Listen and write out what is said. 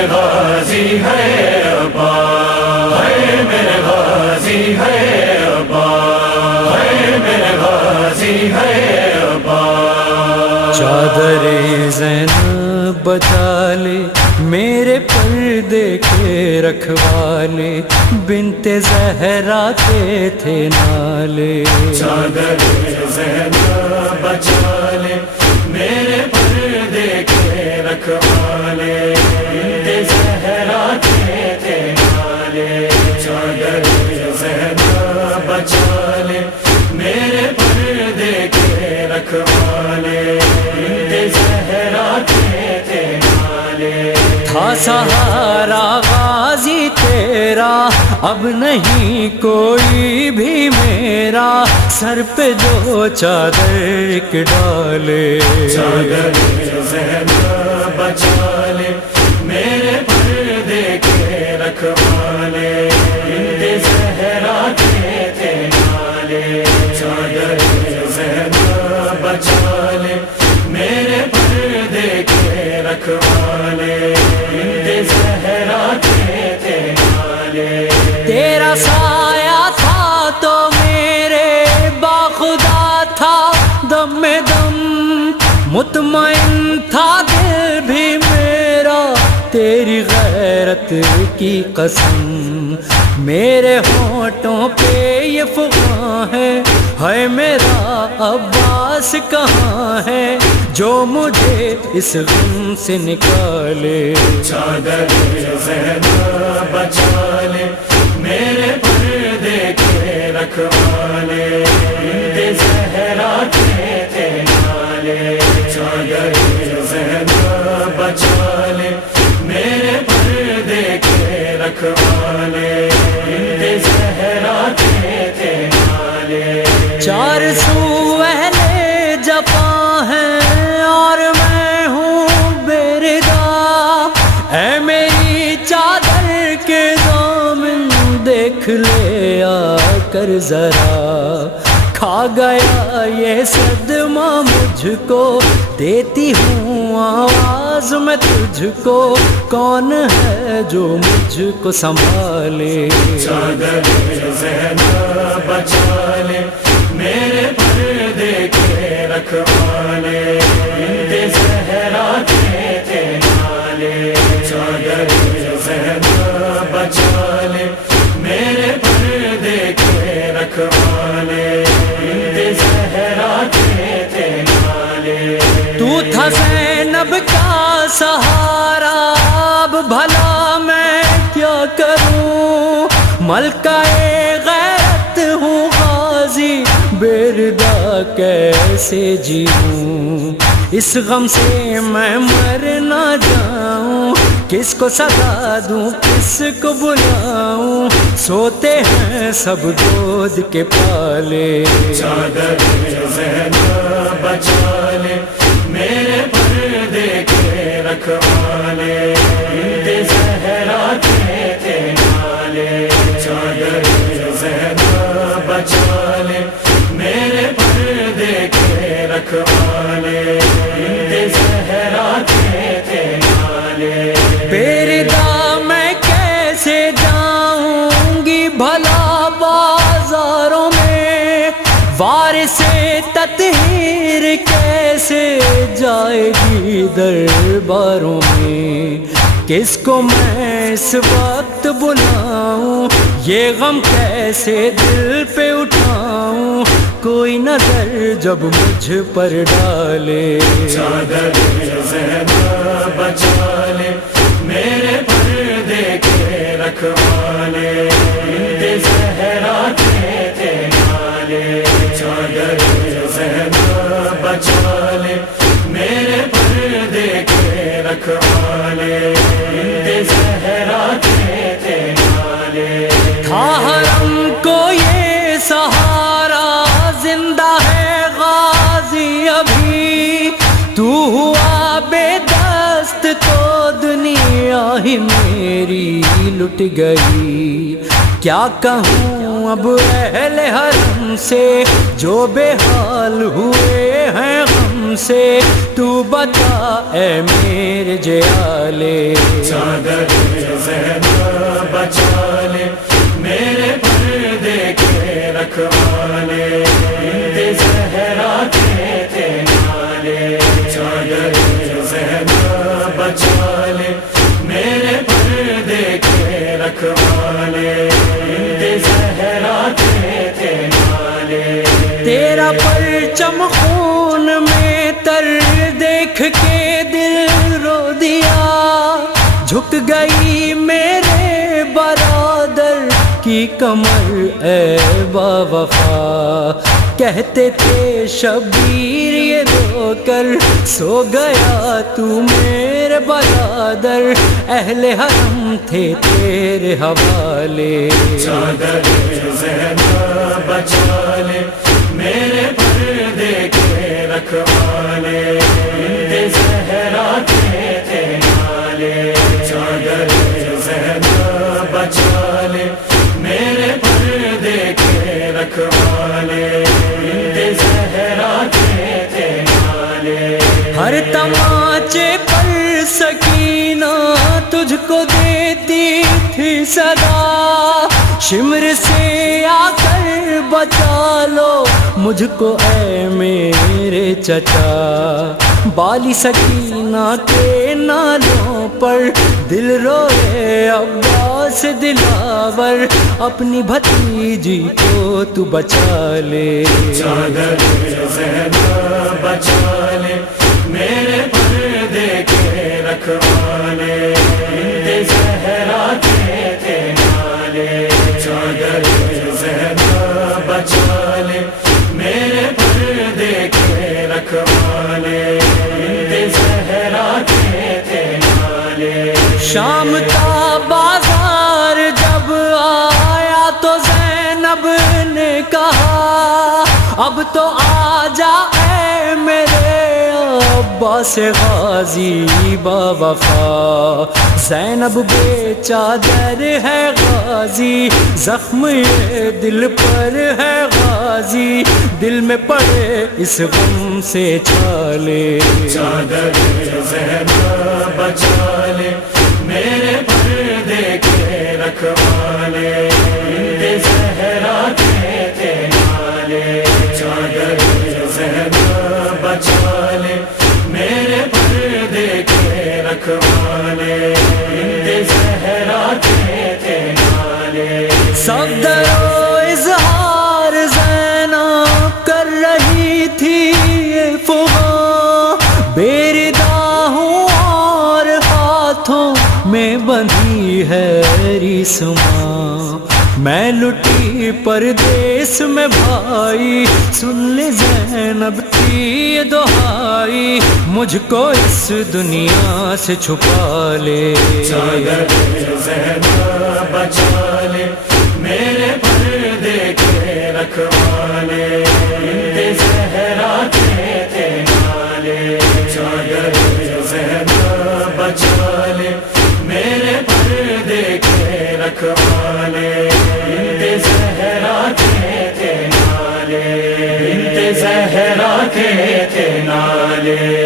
میرے غازی ہے ابا، ہے میرے غازی ہے ابا، ہے میرے غازی ہے ابا۔ چادر زینب بچا لے میرے پردے کے رکھوالے، بنت زہرا کے تھے نالے۔ چادر زینب بچا لے میرے پردے کے رکھوالے، بنت زہرا کے تھے نالے۔ چادر زینب بچا لے میرے پردے کے رکھوالے، بنت زہرا کے تھے نالے۔ تھا سہارا غازی تیرا اب نہیں کوئی بھی میرا، سر پہ جو چادر ایک ڈالے۔ چادر زینب بچا لے میرے پردے کے رکھوالے، بنت زہرا کے تھے نالے۔ چادر زینب بچا لے میرے پردے کے رکھوالے، بنت زہرا کے تھے نالے۔ تیرا سایہ تھا تو میرے باخدا تھا، دم میں دم مطمئن تھا دل بھی میرا، تیری غیرت کی قسم میرے ہونٹوں پہ یہ فغاں ہے میرا عباس کہاں ہے جو مجھے اس غم سے نکالے۔ چادر زینب بچا لے میرے پردے کے رکھوالے، بنت زہرا کے تھے نالے۔ چادر زینب بچا لے میرے پردے کے رکھوالے، بنت زہرا کے تھے نالے۔ چار سو اہل جفا ہیں اور میں ہوں بیردا، اے میری چادر کے دامن دیکھ لے آ کر ذرا، کھا گیا یہ صدمہ مجھ کو، دیتی ہوں آواز میں تجھ کو، کون ہے جو مجھ کو سنبھالے۔ چادر زینب بچا لے میرے پردے کے رکھوالے، بنت زہرا کے تھے نالے۔ چادر زینب بچا لے میرے پردے کے رکھوالے، بنت زہرا کے تھے نالے۔ تو تھا زینب کا سہارا، اب بھلا میں کیا کروں، ملکہ غیرت ہوں غازی، بیردا کیسے جیوں، اس غم سے میں مر نہ جاؤں، کس کو صدا دوں کس کو بلاؤں، سوتے ہیں سب گود کے پالے۔ چادر زینب بچا لے میرے پردے کے رکھوالے، بنت زہرا کے تھے نالے۔ چادر زینب بچا لے میرے پردے کے رکھوالے، بنت زہرا کے تھے نالے۔ بیردا میں کیسے جاؤں گی بھلا بازاروں میں، وارث تطہیر کیسے جائے گی درباروں میں، کس کو میں اس وقت بلاؤں، یہ غم کیسے دل پہ اٹھاؤں، کوئی نظر جب مجھ پر ڈالے۔ چادر زینب بچا لے میرے پردے کے رکھوالے، بنت زہرا کے تھے نالے۔ چادر زینب بچا لے میرے پردے کے رکھوالے، بنت زہرا کے تھے نالے۔ تھا حرم کو یہ سہارا، زندہ ہے غازی ابھی، تو ہوا بے دست تو دنیا ہی میری لٹ گئی، کیا کہوں اب اہل حرم سے جو بے حال ہوئے ہیں غم سے تو بتا اے میرے جیالے چادر زینب بچا لے میرے پردے کے رکھوالے بنت زہرا کے تھے نالے چادر زینب بچا لے میرے پردے کے رکھوالے بنت زہرا کے تھے نالے تیرا پرچم خون میں تر دیکھ کے دل رو دیا جھک گئی میرے برادر کی کمر اے با وفا کہتے تھے شبیر یہ رو کر سو گیا تو میرے برادر اہل حرم تھے تیرے حوالے چادر زینب بچا لے میرے پردے کے رکھوالے بنت زہرا کے تھے نالے چادر زینب بچا لے میرے پردے کے رکھوالے بنت زہرا کے تھے نالے ہر تماچے پر سکینہ تجھ کو دیتی تھی صدا شمر سے آ کر بچا لو مجھ کو اے میرے چچا بالی سکینہ کے نالوں پر دل روئے عباس دلاور اپنی بھتیجی کو تو بچا لے چادر زینب بچا لے میرے پردے کے رکھوالے بنت زہرا کے تھے نالے چادر زینب بچا لے میرے پردے کے رکھوالے بنت زہرا کے تھے نالے شام کا بازار جب آیا تو زینب نے کہا اب تو آ جا اے میرے عباس غازی با وفا زینب بے چادر ہے غازی زخم یہ دل پر ہے غازی دل میں پڑے اس غم سے چھالے چادر زینب بچا لے میرے پردے کے رکھوالے بنت زہرا کے تھے نالے چادر زینب بچا لے میرے پردے کے رکھوالے بنت زہرا کے تھے نالے صفدر و اظہار زینب کر رہی تھی یہ فغاں بیردہ ہوں اور ہاتھوں میں بندھی ہے ریسماں میں لٹی پردیس میں بھائی سن لے زینب کی یہ دہائی مجھ کو اس دنیا سے چھپا لے چادر زینب بچا لے میرے پردے کے رکھوالے بنت زہرا کے تھے نالے چادر زینب بچا لے میرے پردے کے رکھوالے بنت زہرا کے تھے نالے بنت زہرا کے تھے نالے